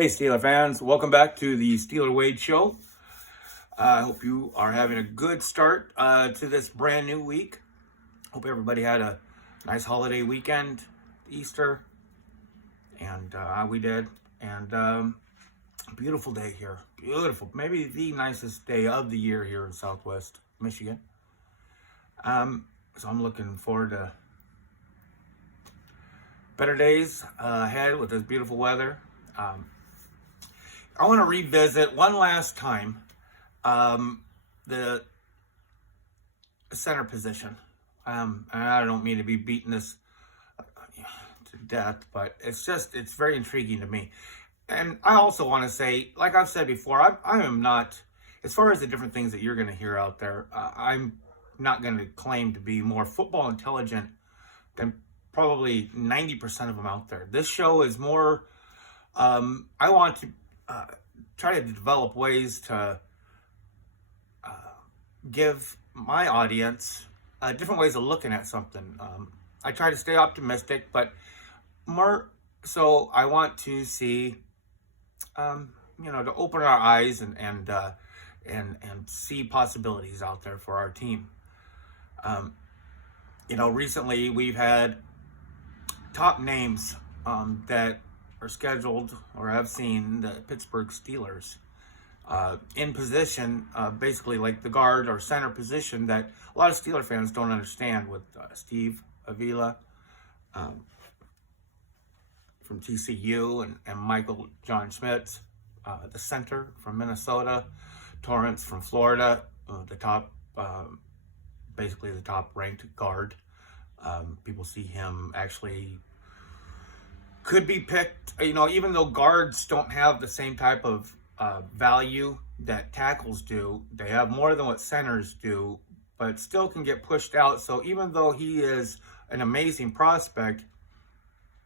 Hey Steeler fans, welcome back to the Steeler Wade Show. I hope you are having a good start to this brand new week. Hope everybody had a nice holiday weekend, Easter, and we did. And beautiful day here, beautiful. Maybe the nicest day of the year here in Southwest Michigan. So I'm looking forward to better days ahead with this beautiful weather. I want to revisit one last time the center position. And I don't mean to be beating this to death, but it's very intriguing to me. And I also want to say, like I've said before, I am not, as far as the different things that you're going to hear out there, I'm not going to claim to be more football intelligent than probably 90% of them out there. This show is more, I want to try to develop ways to give my audience different ways of looking at something. I try to stay optimistic, but more so I want to see, to open our eyes and see possibilities out there for our team. Recently we've had top names that are scheduled or have seen the Pittsburgh Steelers in position, basically like the guard or center position that a lot of Steeler fans don't understand, with Steve Avila from TCU and Michael John Schmitz, the center from Minnesota, Torrance from Florida, the top ranked guard. People see him actually could be picked, even though guards don't have the same type of value that tackles do. They have more than what centers do, but still can get pushed out. So even though he is an amazing prospect,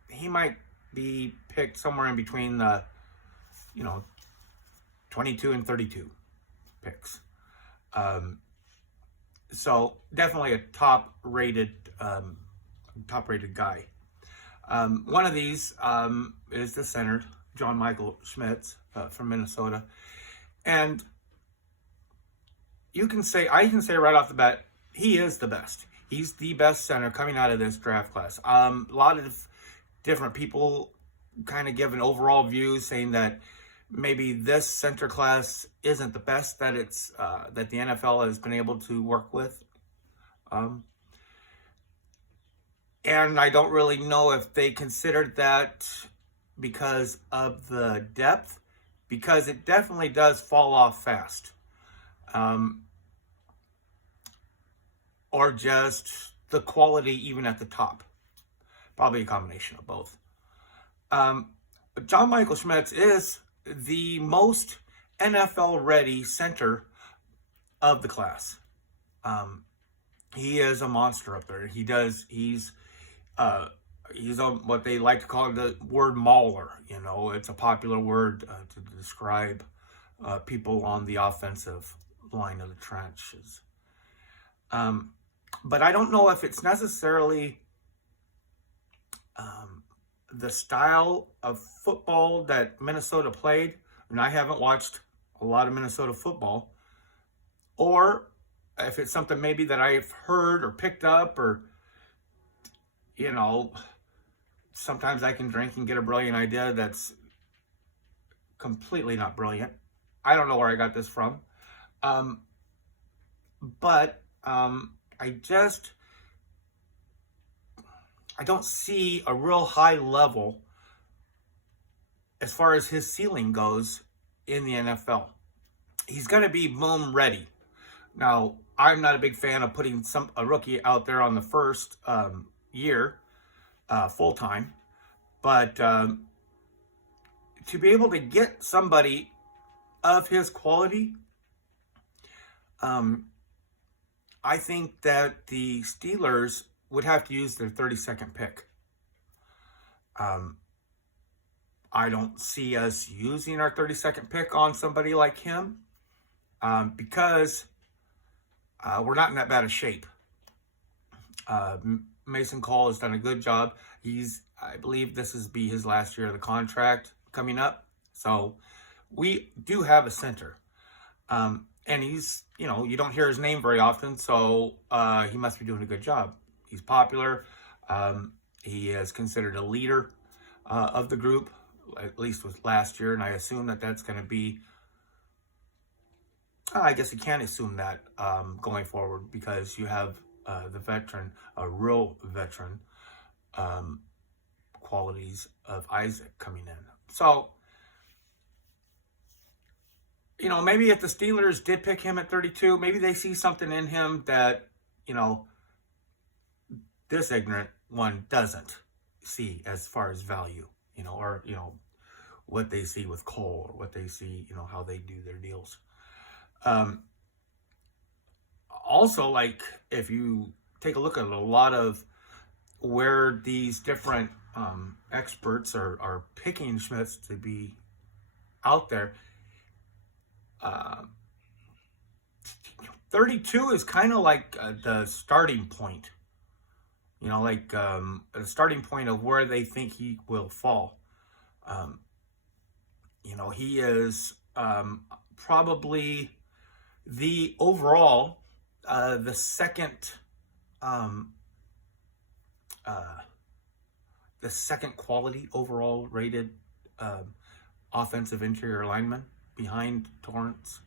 he might be picked somewhere in between the, 22 and 32 picks. So definitely a top-rated guy. One of these is the center, John Michael Schmitz from Minnesota. And I can say right off the bat, he is the best. He's the best center coming out of this draft class. A lot of different people kind of give an overall view saying that maybe this center class isn't the best that that the NFL has been able to work with. And I don't really know if they considered that because of the depth, because it definitely does fall off fast. Or just the quality even at the top. Probably a combination of both. But John Michael Schmitz is the most NFL-ready center of the class. He is a monster up there. He's what they like to call the word mauler. It's a popular word to describe people on the offensive line of the trenches. But I don't know if it's necessarily the style of football that Minnesota played, and I haven't watched a lot of Minnesota football, or if it's something maybe that I've heard or picked up, or sometimes I can drink and get a brilliant idea that's completely not brilliant. I don't know where I got this from. But I don't see a real high level as far as his ceiling goes in the NFL. He's going to be boom ready. Now, I'm not a big fan of putting a rookie out there on the first year full-time, but to be able to get somebody of his quality, I think that the Steelers would have to use their 32nd pick. I don't see us using our 32nd pick on somebody like him because we're not in that bad of shape. Mason Cole has done a good job. I believe this is his last year of the contract coming up. So we do have a center. And he's, you don't hear his name very often, so he must be doing a good job. He's popular. He is considered a leader of the group, at least with last year, and I assume that that's going to be, I guess you can't assume that going forward, because you have the veteran, a real veteran, qualities of Isaac coming in. So, maybe if the Steelers did pick him at 32, maybe they see something in him that, this ignorant one doesn't see as far as value, or, what they see with Cole, or what they see, how they do their deals. Also, like, if you take a look at a lot of where these different experts are picking Schmitz to be out there, 32 is kind of like the starting point, the starting point of where they think he will fall. He is probably the overall, the second quality overall rated offensive interior lineman behind Torrance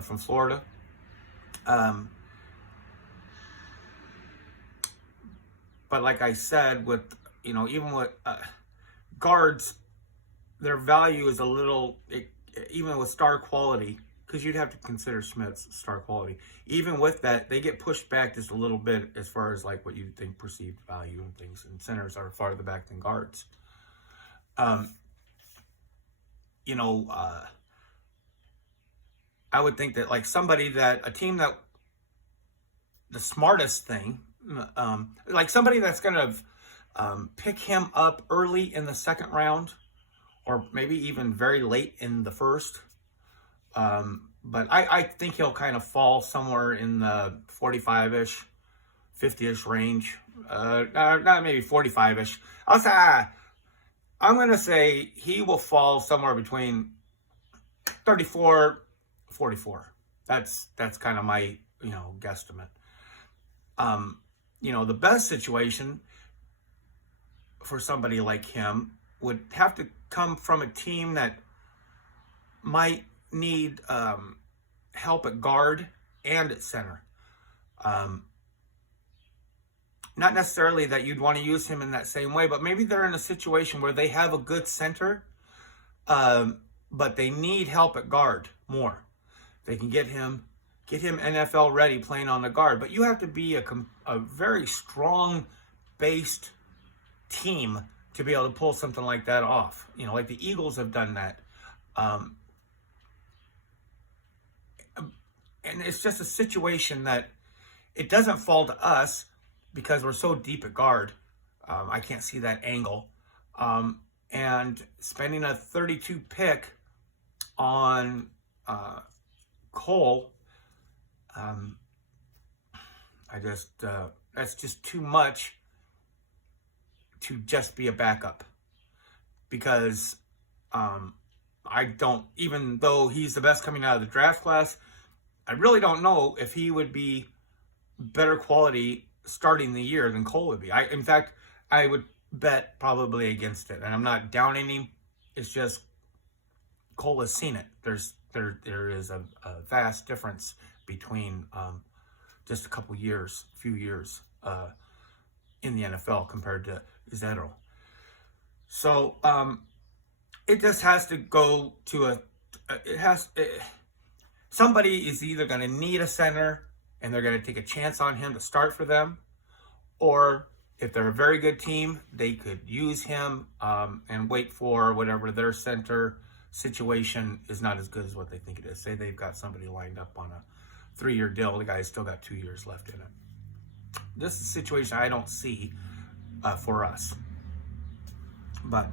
from Florida. But like I said, with even with guards, their value is a little, even with star quality, because you'd have to consider Smith's star quality. Even with that, they get pushed back just a little bit as far as like what you think perceived value and things. And centers are farther back than guards. I would think that like a team that the smartest thing, like somebody that's going to pick him up early in the second round, or maybe even very late in the first. But I think he'll kind of fall somewhere in the 45-ish, 50-ish range. Not maybe 45-ish. I'm going to say he will fall somewhere between 34, 44. That's kind of my, guesstimate. The best situation for somebody like him would have to come from a team that might need help at guard and at center. Not necessarily that you'd want to use him in that same way, but maybe they're in a situation where they have a good center, but they need help at guard more. They can get him NFL ready playing on the guard, but you have to be a very strong based team to be able to pull something like that off. Like the Eagles have done that. And it's just a situation that it doesn't fall to us because we're so deep at guard. I can't see that angle. And spending a 32 pick on Cole, that's just too much to just be a backup. Because even though he's the best coming out of the draft class, I really don't know if he would be better quality starting the year than Cole would be. In fact, I would bet probably against it. And I'm not downing him. It's just Cole has seen it. There is a vast difference between just a few years in the NFL compared to Zettel. So it just has to go to somebody is either going to need a center and they're going to take a chance on him to start for them, or if they're a very good team, they could use him and wait for whatever their center situation is not as good as what they think it is. Say they've got somebody lined up on a 3-year deal. The guy's still got 2 years left in it. This is a situation I don't see for us. But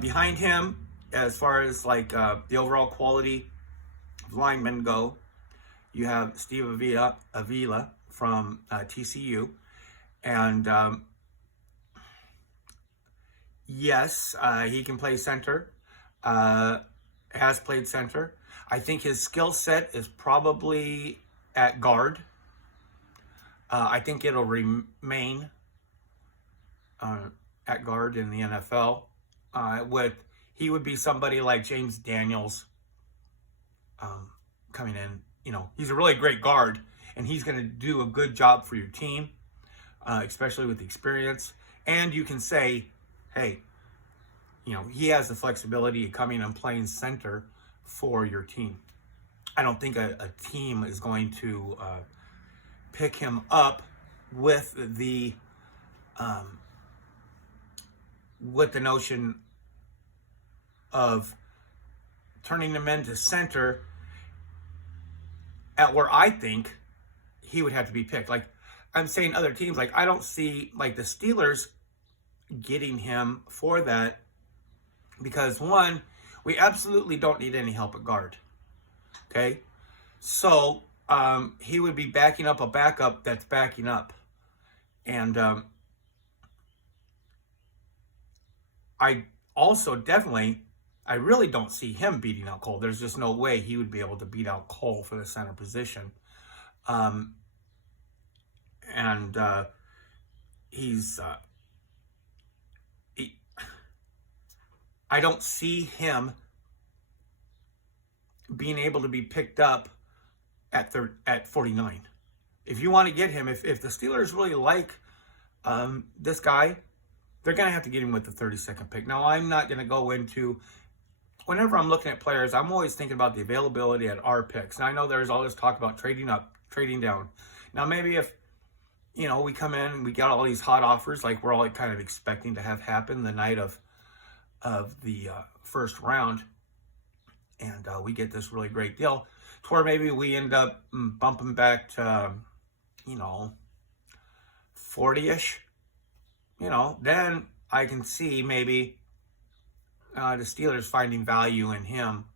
behind him, as far as like the overall quality of linemen go, you have Steve Avila from TCU. And Yes, he can play center, has played center. I think his skill set is probably at guard. I think it'll remain at guard in the NFL. He would be somebody like James Daniels coming in. He's a really great guard, and he's going to do a good job for your team, especially with the experience. And you can say, hey, he has the flexibility of coming and playing center for your team. I don't think a team is going to pick him up with the notion of turning him into center at where I think he would have to be picked. Like I'm saying, other teams, like I don't see like the Steelers getting him for that, because one, we absolutely don't need any help at guard. Okay, so he would be backing up a backup that's backing up, and I really don't see him beating out Cole. There's just no way he would be able to beat out Cole for the center position. I don't see him being able to be picked up at 49. If you want to get him, if the Steelers really like this guy, they're going to have to get him with the 32nd pick. Now, I'm not going to go into, whenever I'm looking at players, I'm always thinking about the availability at our picks. And I know there's all this talk about trading up, trading down. Now, maybe if, we come in and we got all these hot offers, like we're all kind of expecting to have happen the night of the first round, and we get this really great deal, to where maybe we end up bumping back to, 40-ish, then I can see maybe the Steelers finding value in him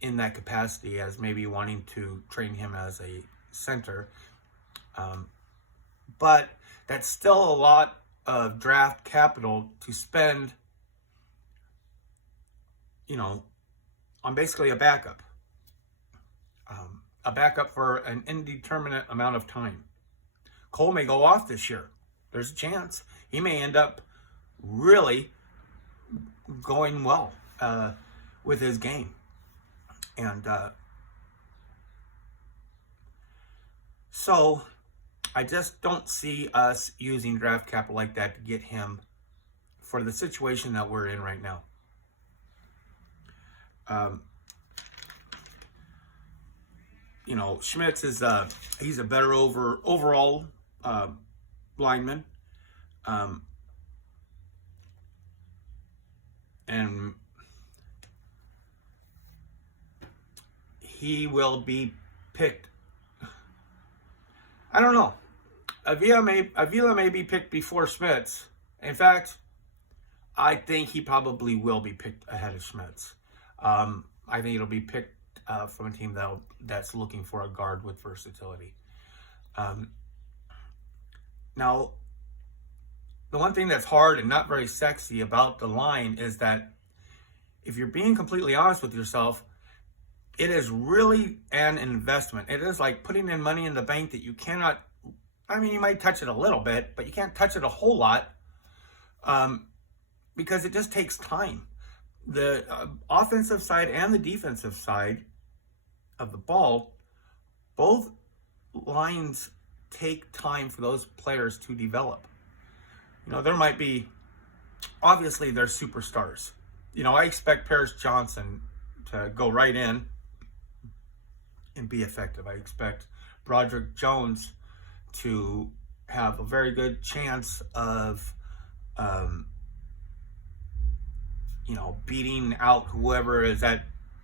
in that capacity, as maybe wanting to train him as a center. But that's still a lot of draft capital to spend, on basically a backup. A backup for an indeterminate amount of time. Cole may go off this year. There's a chance. He may end up really going well with his game. And so I just don't see us using draft capital like that to get him for the situation that we're in right now. Schmitz is he's a better overall lineman, and he will be picked. I don't know. Avila may be picked before Schmitz. In fact, I think he probably will be picked ahead of Schmitz. I think it'll be picked from a team that's looking for a guard with versatility. Now, the one thing that's hard and not very sexy about the line is that, if you're being completely honest with yourself, it is really an investment. It is like putting in money in the bank that you cannot, you might touch it a little bit, but you can't touch it a whole lot because it just takes time. The offensive side and the defensive side of the ball, both lines take time for those players to develop. There might be, obviously they're superstars. I expect Paris Johnson to go right in and be effective. I expect Broderick Jones to have a very good chance of beating out whoever is at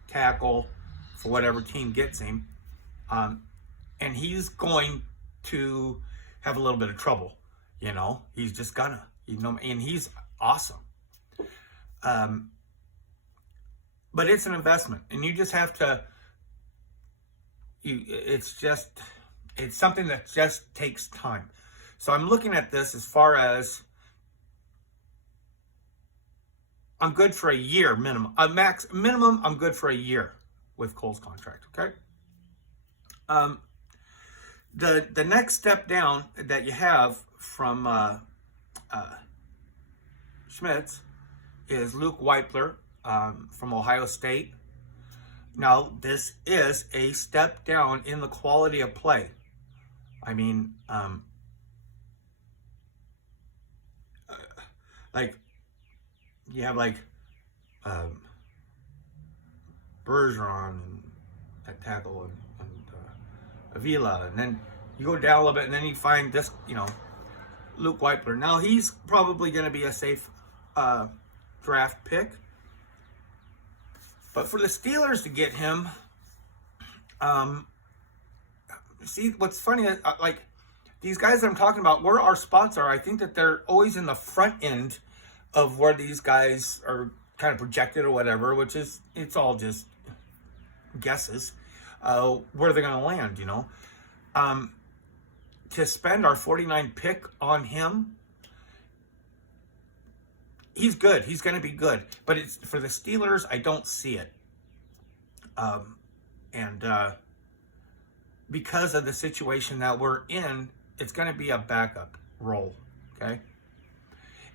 tackle for whatever team gets him. And he's going to have a little bit of trouble. He's just gonna, and he's awesome. But it's an investment, and you just have to, it's something that just takes time. So I'm looking at this as far as I'm good for a year minimum. Minimum, I'm good for a year with Cole's contract. Okay. The next step down that you have from Schmitz is Luke Weipler from Ohio State. Now, this is a step down in the quality of play. I mean, like, you have like Bergeron and at tackle and Avila, and then you go down a little bit, and then you find this, Luke Weipler. Now, he's probably going to be a safe draft pick. But for the Steelers to get him, see, what's funny is, like, these guys that I'm talking about, where our spots are, I think that they're always in the front end of where these guys are kind of projected or whatever, which is, it's all just guesses, where they're going to land, To spend our 49 pick on him, he's good. He's going to be good. But it's for the Steelers, I don't see it. Because of the situation that we're in, it's going to be a backup role, okay?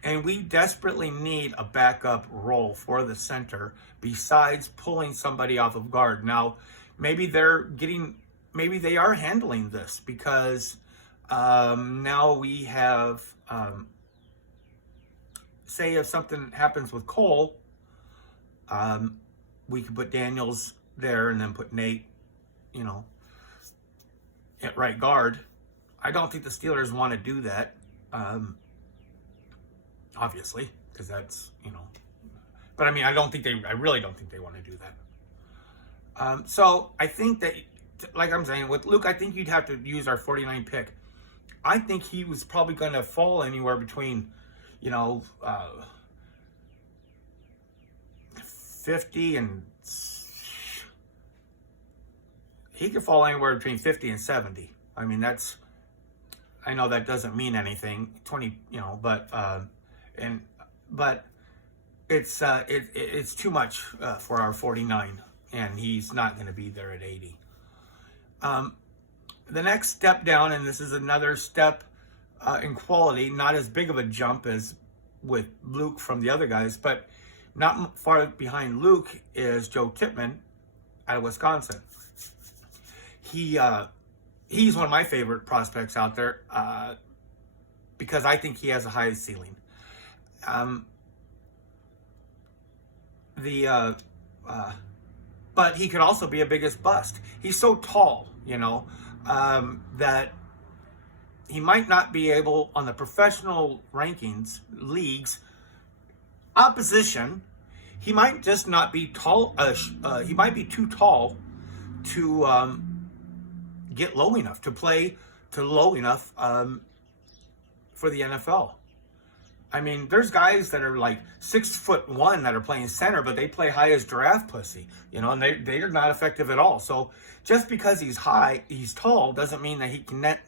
And we desperately need a backup role for the center besides pulling somebody off of guard. Now, maybe they are handling this because now we have, say if something happens with Cole, we could put Daniels there and then put Nate, at right guard. I don't think the Steelers want to do that, obviously, because that's, but I mean, I really don't think they want to do that. So I think that, like I'm saying, with Luke, I think you'd have to use our 49 pick. I think he was probably going to fall anywhere between, 50 and he could fall anywhere between 50 and 70. I mean, I know that doesn't mean anything, 20, but it's too much for our 49, and he's not going to be there at 80. The next step down, and this is another step in quality, not as big of a jump as with Luke from the other guys, but not far behind Luke is Joe Tippmann out of Wisconsin. He's one of my favorite prospects out there because I think he has a high ceiling. But he could also be a biggest bust. He's so tall, that he might not be able on the professional rankings, leagues, opposition. He might just not be tall. He might be too tall to get low enough to play to low enough for the NFL. I mean, there's guys that are like 6'1" that are playing center, but they play high as giraffe pussy, and they are not effective at all. So just because he's tall, doesn't mean that he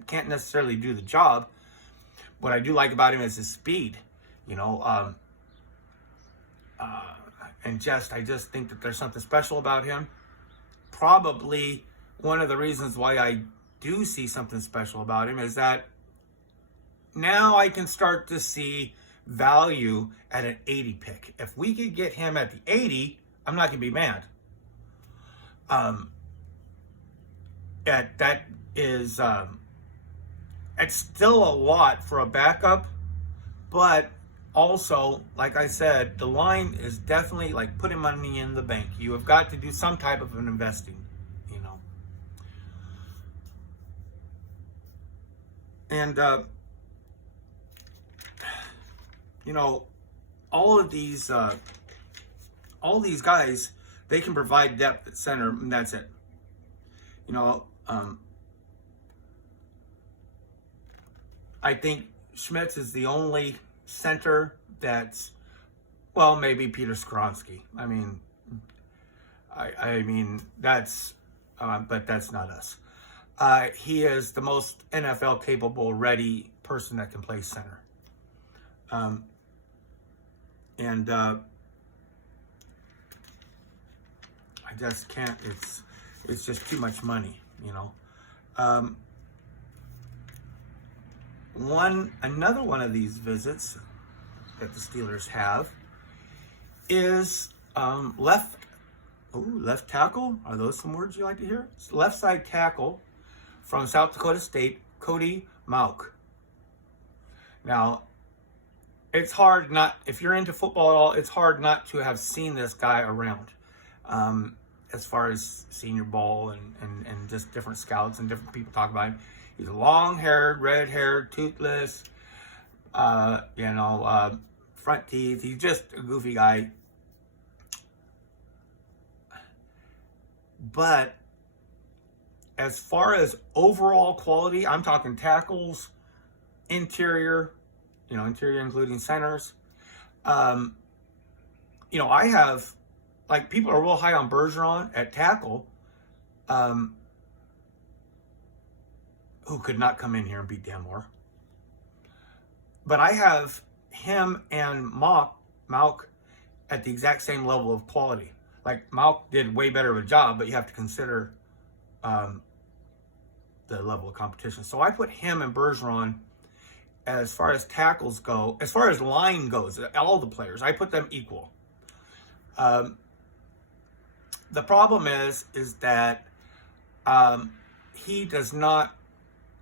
can't necessarily do the job. What I do like about him is his speed, and I just think that there's something special about him. Probably one of the reasons why I do see something special about him is that now I can start to see value at an 80 pick. If we could get him at the 80, I'm not going to be mad. It's still a lot for a backup, but also, like I said, the line is definitely like putting money in the bank. You have got to do some type of an investing, And, all of these guys, they can provide depth at center, and that's it. I think Schmitz is the only center that's, well, maybe Peter Skoronsky. I mean, that's, but that's not us. He is the most NFL capable, ready person that can play center. I just can't. It's just too much money, you know. Another one of these visits that the Steelers have is left tackle. Are those some words you like to hear? It's left side tackle from South Dakota State, Cody Mauch. Now, it's hard not, if you're into football at all, it's hard not to have seen this guy around. As far as Senior Bowl and just different scouts and different people talk about him. He's long-haired, red-haired, toothless, front teeth. He's just a goofy guy. But as far as overall quality, I'm talking tackles, interior including centers. I have, like, people are real high on Bergeron at tackle, who could not come in here and beat Dan Moore. But I have him and Mauch at the exact same level of quality. Like, Mauch did way better of a job, but you have to consider the level of competition. So I put him and Bergeron, as far as tackles go, as far as line goes, all the players, I put them equal. The problem is that he does not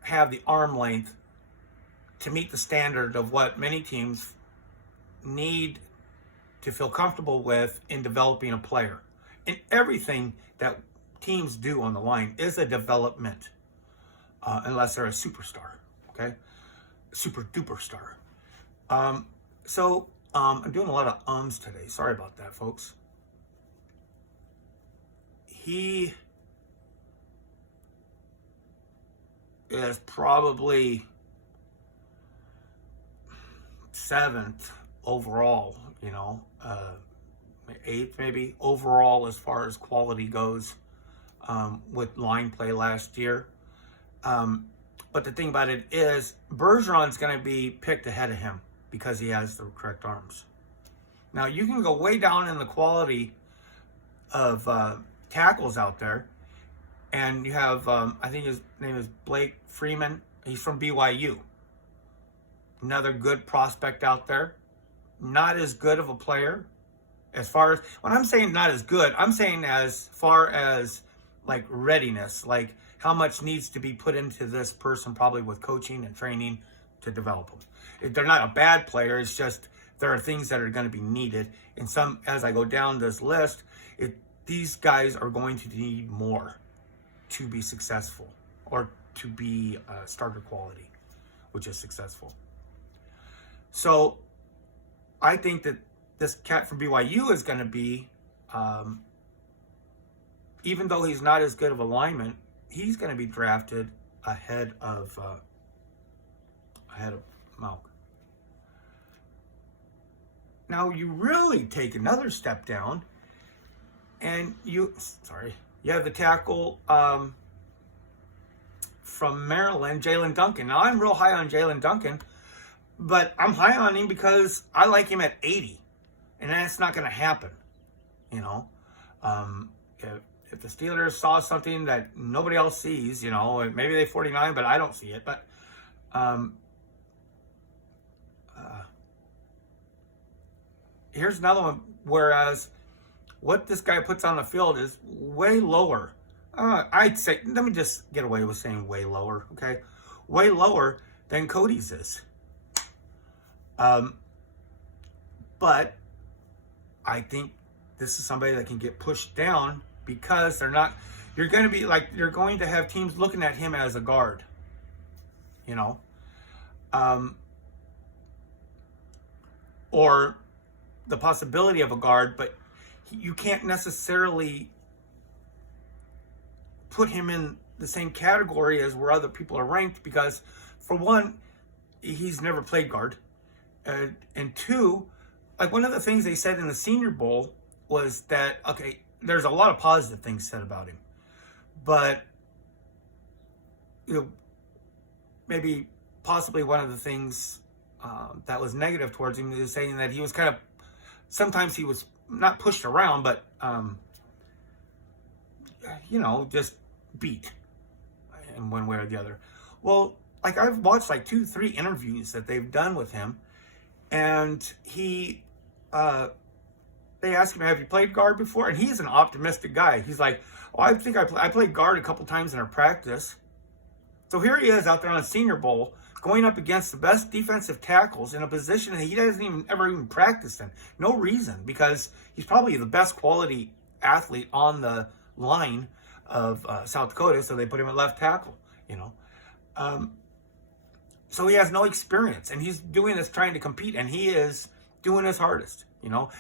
have the arm length to meet the standard of what many teams need to feel comfortable with in developing a player. And everything that teams do on the line is a development, unless they're a superstar, okay? Super duper star. So I'm doing a lot of ums today. Sorry about that, folks. He is probably 7th overall, 8th maybe overall as far as quality goes, with line play last year. But the thing about it is, Bergeron's going to be picked ahead of him because he has the correct arms. Now, you can go way down in the quality of tackles out there, and you have, I think his name is Blake Freeland. He's from BYU. Another good prospect out there. Not as good of a player. As far as, when I'm saying not as good, I'm saying as far as, like, readiness, like how much needs to be put into this person, probably with coaching and training to develop them. They're not a bad player, it's just there are things that are going to be needed. And some, as I go down this list, these guys are going to need more to be successful, or to be starter quality, which is successful. So I think that this cat from BYU is going to be, even though he's not as good of a lineman, he's going to be drafted ahead of Mauch. Now you really take another step down, and you have the tackle from Maryland, Jaylen Duncan. Now, I'm real high on Jaylen Duncan, but I'm high on him because I like him at 80, and that's not going to happen. If the Steelers saw something that nobody else sees, maybe they 49, but I don't see it. But here's another one. Whereas what this guy puts on the field is way lower. I'd say, let me just get away with saying way lower, okay? Way lower than Cody's is. But I think this is somebody that can get pushed down because you're going to have teams looking at him as a guard, or the possibility of a guard, but you can't necessarily put him in the same category as where other people are ranked because, for one, he's never played guard. And two, like, one of the things they said in the Senior Bowl was that, okay, there's a lot of positive things said about him, but maybe possibly one of the things that was negative towards him is saying that he was sometimes he was not pushed around, but just beat in one way or the other. Well, like I've watched like 2-3 interviews that they've done with him, and he, they ask him, have you played guard before? And he's an optimistic guy. He's like, oh, I think I played guard a couple times in our practice. So here he is out there on a Senior Bowl going up against the best defensive tackles in a position that he doesn't ever even practice in. No reason, because he's probably the best quality athlete on the line of South Dakota, so they put him at left tackle, So he has no experience, and he's doing this trying to compete, and he is doing his hardest.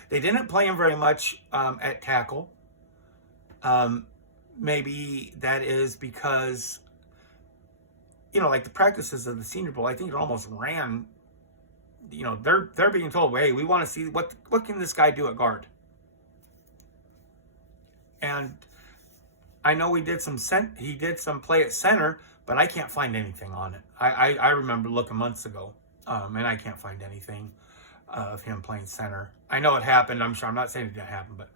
They didn't play him very much at tackle. Maybe that is because, like the practices of the Senior Bowl, I think it almost ran. They're being told, hey, we want to see what can this guy do at guard. And I know he did some play at center, but I can't find anything on it. I remember looking months ago, and I can't find anything of him playing center. I know it happened. I'm sure. I'm not saying it didn't happen, but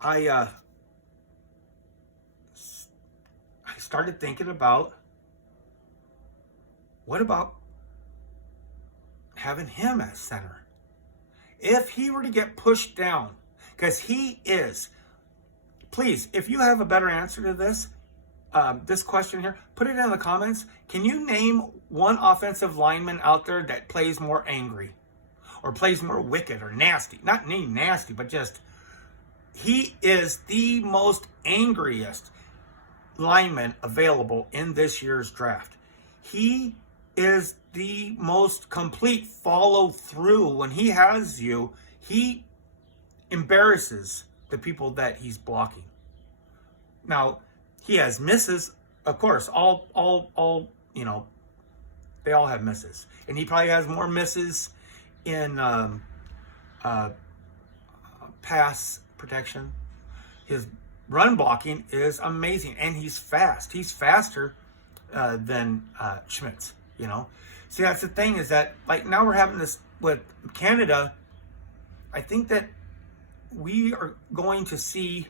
I started thinking about, what about having him as center? If he were to get pushed down, because he is, please, if you have a better answer to this question here, put it in the comments. Can you name one offensive lineman out there that plays more angry or plays more wicked or nasty? Not name nasty, but just, he is the most angriest lineman available in this year's draft. He is the most complete follow through. When he has you, he embarrasses the people that he's blocking. Now, he has misses, of course, all they all have misses. And he probably has more misses in pass protection. His run blocking is amazing, and he's fast. He's faster than Schmitz, See, that's the thing, is that, like, now we're having this with Canada. I think that we are going to see,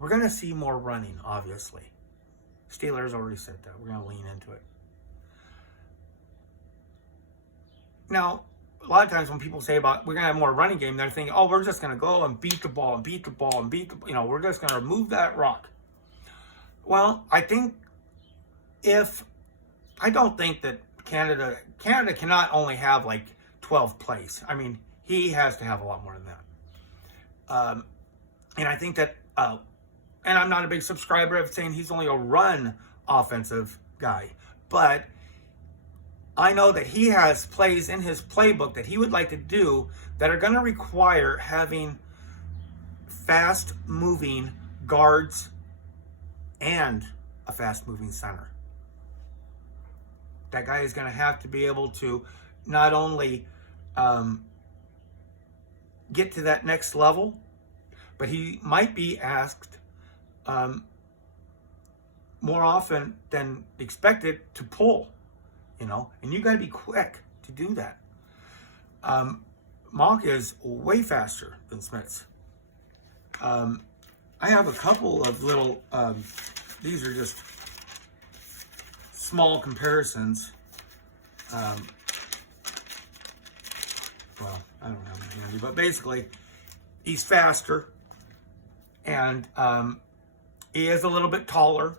we're going to see more running, obviously. Steelers already said that. We're going to lean into it. Now, a lot of times when people say about we're going to have more running game, they're thinking, oh, we're just going to go and beat the ball and beat the ball and beat the, we're just going to remove that rock. Well, I don't think that Canada cannot only have like 12 plays. I mean, he has to have a lot more than that. And I think that, and I'm not a big subscriber of saying he's only a run offensive guy, but I know that he has plays in his playbook that he would like to do that are going to require having fast-moving guards and a fast-moving center. That guy is going to have to be able to not only get to that next level, but he might be asked more often than expected to pull, and you got to be quick to do that. Mauch is way faster than Smith. I have a couple of little, these are just small comparisons. Well, I don't have them handy, but basically, he's faster, and he is a little bit taller.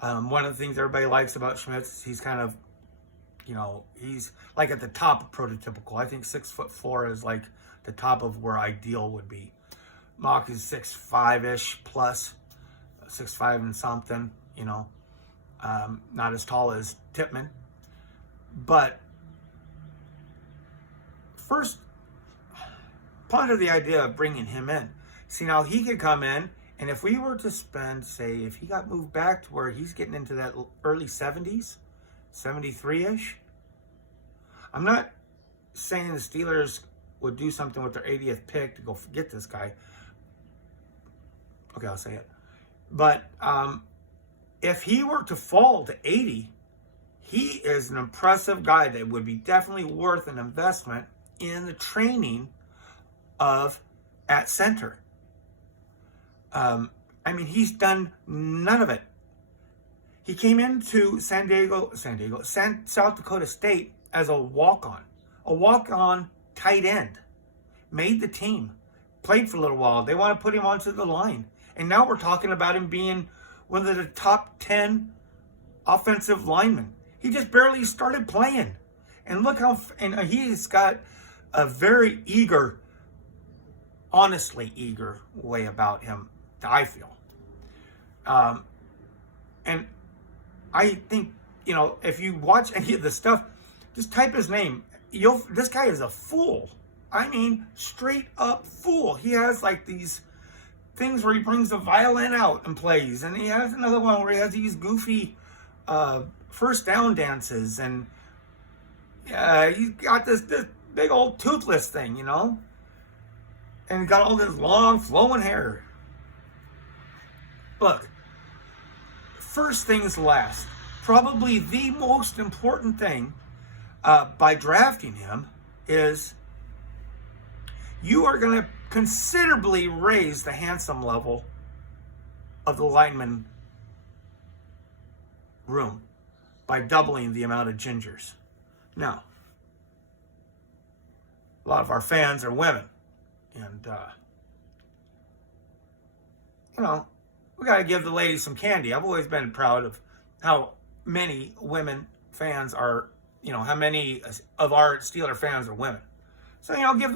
One of the things everybody likes about Schmitz, he's kind of, he's like at the top of prototypical. I think 6'4" is like the top of where ideal would be. Mauch is 6'5" plus, 6'5" and something, not as tall as Tippmann. But first, ponder the idea of bringing him in. See, now he could come in, and if we were to spend, say, if he got moved back to where he's getting into that early 70s, 73-ish, I'm not saying the Steelers would do something with their 80th pick to go get this guy. Okay, I'll say it. But if he were to fall to 80, he is an impressive guy that would be definitely worth an investment in the training of at center. He's done none of it. He came into South Dakota State as a walk-on tight end, made the team, played for a little while. They want to put him onto the line. And now we're talking about him being one of the top 10 offensive linemen. He just barely started playing. And look he's got a very eager, honestly eager way about him, I feel. And I think, if you watch any of the stuff, just type his name. This guy is a fool. Straight up fool. He has like these things where he brings the violin out and plays. And he has another one where he has these goofy first down dances. And he's got this big old toothless thing, And he got all this long flowing hair. Look, first things last. Probably the most important thing by drafting him is you are going to considerably raise the handsome level of the lineman room by doubling the amount of gingers. Now, a lot of our fans are women. And, we got to give the ladies some candy. I've always been proud of how many women fans are, how many of our Steeler fans are women. So, give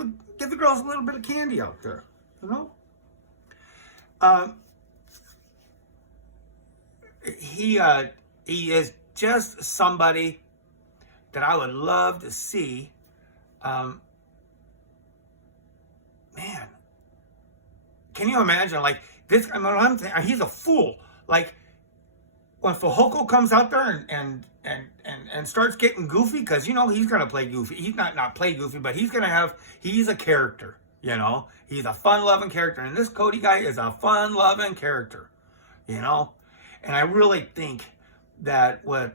the girls a little bit of candy out there, He is just somebody that I would love to see. Man, can you imagine, like, this? He's a fool. Like, when Fehoko comes out there and starts getting goofy, because he's going to play goofy. He's not play goofy, but he's a character. He's a fun-loving character, and this Cody guy is a fun-loving character. And I really think that with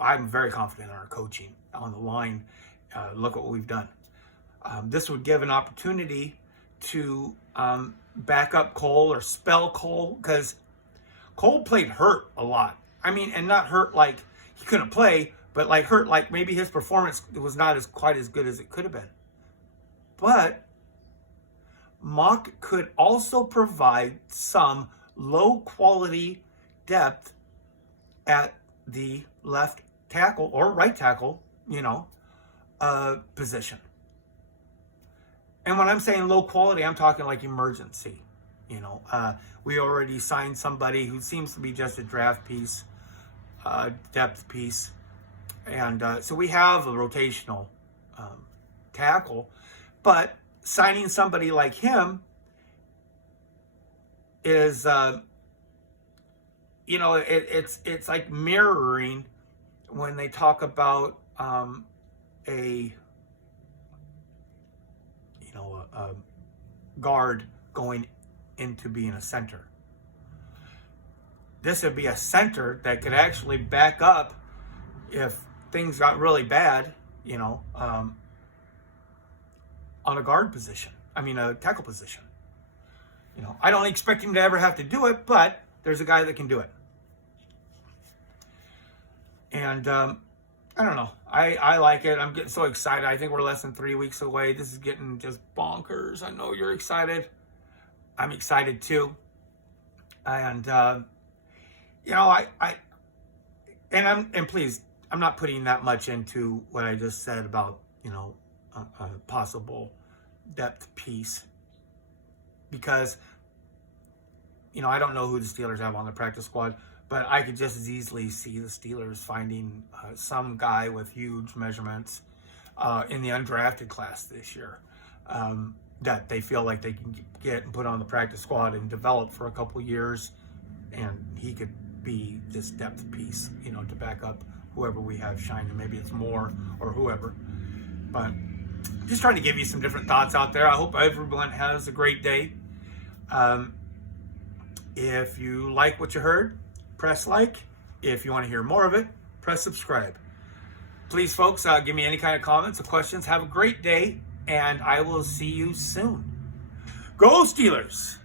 I'm very confident in our coaching on the line. Look what we've done. This would give an opportunity to back up Cole or spell Cole, because Cole played hurt a lot. And not hurt like he couldn't play, but like hurt like maybe his performance was not quite as good as it could have been. But Mauch could also provide some low quality depth at the left tackle or right tackle, position. And when I'm saying low quality, I'm talking like emergency. We already signed somebody who seems to be just a draft piece, depth piece. And so we have a rotational tackle. But signing somebody like him is, it's like mirroring when they talk about a guard going into being a center. This would be a center that could actually back up if things got really bad, on a guard position. A tackle position. I don't expect him to ever have to do it, but there's a guy that can do it. And I don't know. I like it. I'm getting so excited. I think we're less than 3 weeks away. This is getting just bonkers. I know you're excited. I'm excited too. And please, I'm not putting that much into what I just said about a possible depth piece, because I don't know who the Steelers have on the practice squad, but I could just as easily see the Steelers finding some guy with huge measurements in the undrafted class this year that they feel like they can get and put on the practice squad and develop for a couple years, and he could be this depth piece, to back up whoever we have shining. Maybe it's Moore or whoever. But just trying to give you some different thoughts out there. I hope everyone has a great day. If you like what you heard, press like. If you want to hear more of it, press subscribe. Please, folks, give me any kind of comments or questions. Have a great day, and I will see you soon. Go Steelers!